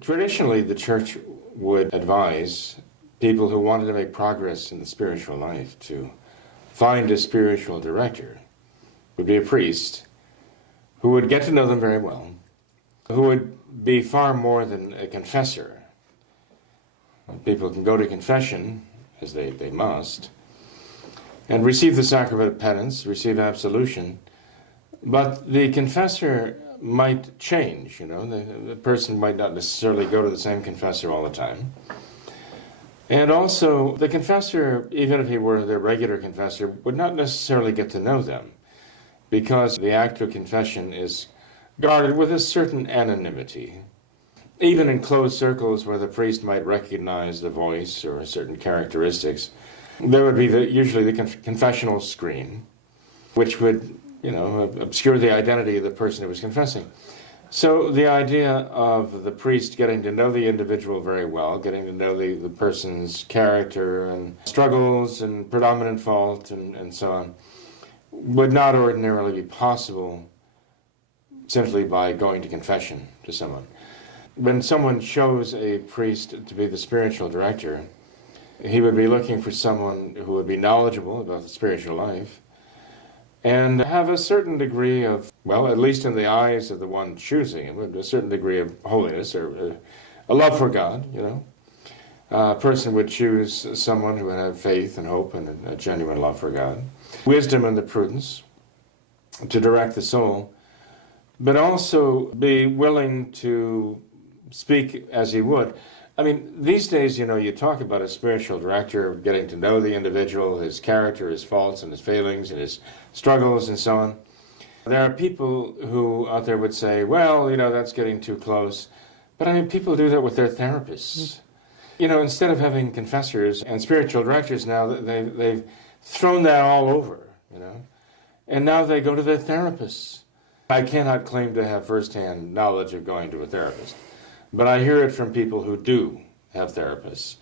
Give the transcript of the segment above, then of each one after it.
Traditionally, the church would advise people who wanted to make progress in the spiritual life to find a spiritual director. It would be a priest who would get to know them very well, who would be far more than a confessor. People can go to confession, as they must, and receive the sacrament of penance, receive absolution, but the confessor might change, the person might not necessarily go to the same confessor all the time. And also, the confessor, even if he were their regular confessor, would not necessarily get to know them, because the act of confession is guarded with a certain anonymity. Even in closed circles where the priest might recognize the voice or certain characteristics, there would be usually the confessional screen, which would obscure the identity of the person who was confessing. So the idea of the priest getting to know the individual very well, getting to know the person's character and struggles and predominant fault and so on, would not ordinarily be possible simply by going to confession to someone. When someone chose a priest to be the spiritual director, he would be looking for someone who would be knowledgeable about the spiritual life and have a certain degree of, well, at least in the eyes of the one choosing him, a certain degree of holiness or a love for God, A person would choose someone who would have faith and hope and a genuine love for God, wisdom and the prudence to direct the soul, but also be willing to speak as he would. I mean, these days, you talk about a spiritual director getting to know the individual, his character, his faults and his failings and his struggles and so on. There are people who out there would say, well, that's getting too close. But I mean, people do that with their therapists. Instead of having confessors and spiritual directors now, they've thrown that all over, And now they go to their therapists. I cannot claim to have firsthand knowledge of going to a therapist, but I hear it from people who do have therapists,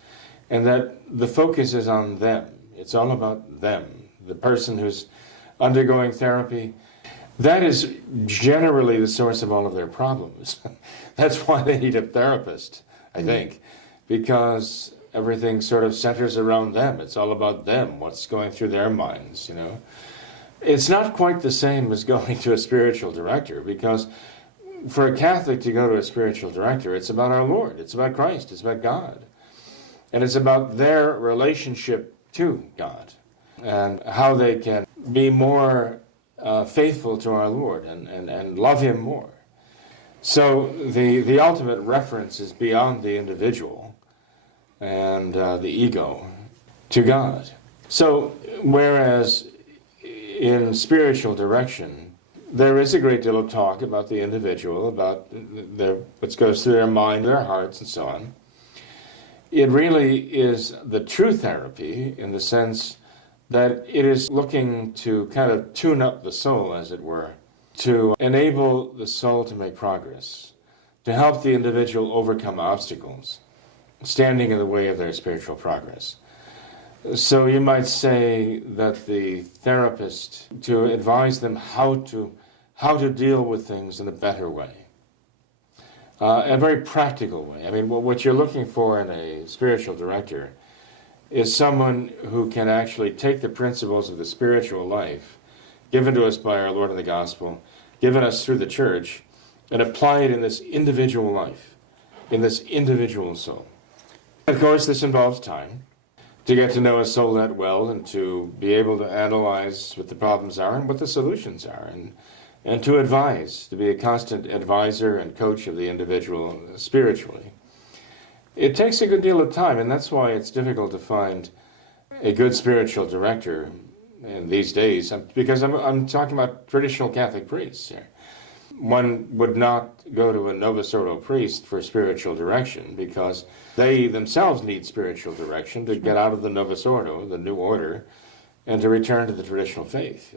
and that the focus is on them. It's all about them. The person who's undergoing therapy, that is generally the source of all of their problems. That's why they need a therapist, I think, because everything sort of centers around them. It's all about them, what's going through their minds, It's not quite the same as going to a spiritual director, because for a Catholic to go to a spiritual director, it's about our Lord, it's about Christ, it's about God. And it's about their relationship to God and how they can be more faithful to our Lord and love Him more. So the ultimate reference is beyond the individual and the ego to God. So whereas in spiritual direction, there is a great deal of talk about the individual, about what goes through their mind, their hearts, and so on. It really is the true therapy in the sense that it is looking to kind of tune up the soul, as it were, to enable the soul to make progress, to help the individual overcome obstacles standing in the way of their spiritual progress. So you might say that the therapist, to advise them how to deal with things in a better way, a very practical way. I mean, what you're looking for in a spiritual director is someone who can actually take the principles of the spiritual life given to us by our Lord in the Gospel, given us through the church, and apply it in this individual life, in this individual soul. Of course, this involves time to get to know a soul that well and to be able to analyze what the problems are and what the solutions are, and to advise, to be a constant advisor and coach of the individual spiritually. It takes a good deal of time, and that's why it's difficult to find a good spiritual director in these days, because I'm talking about traditional Catholic priests here. One would not go to a Novus Ordo priest for spiritual direction because they themselves need spiritual direction to get out of the Novus Ordo, the new order, and to return to the traditional faith.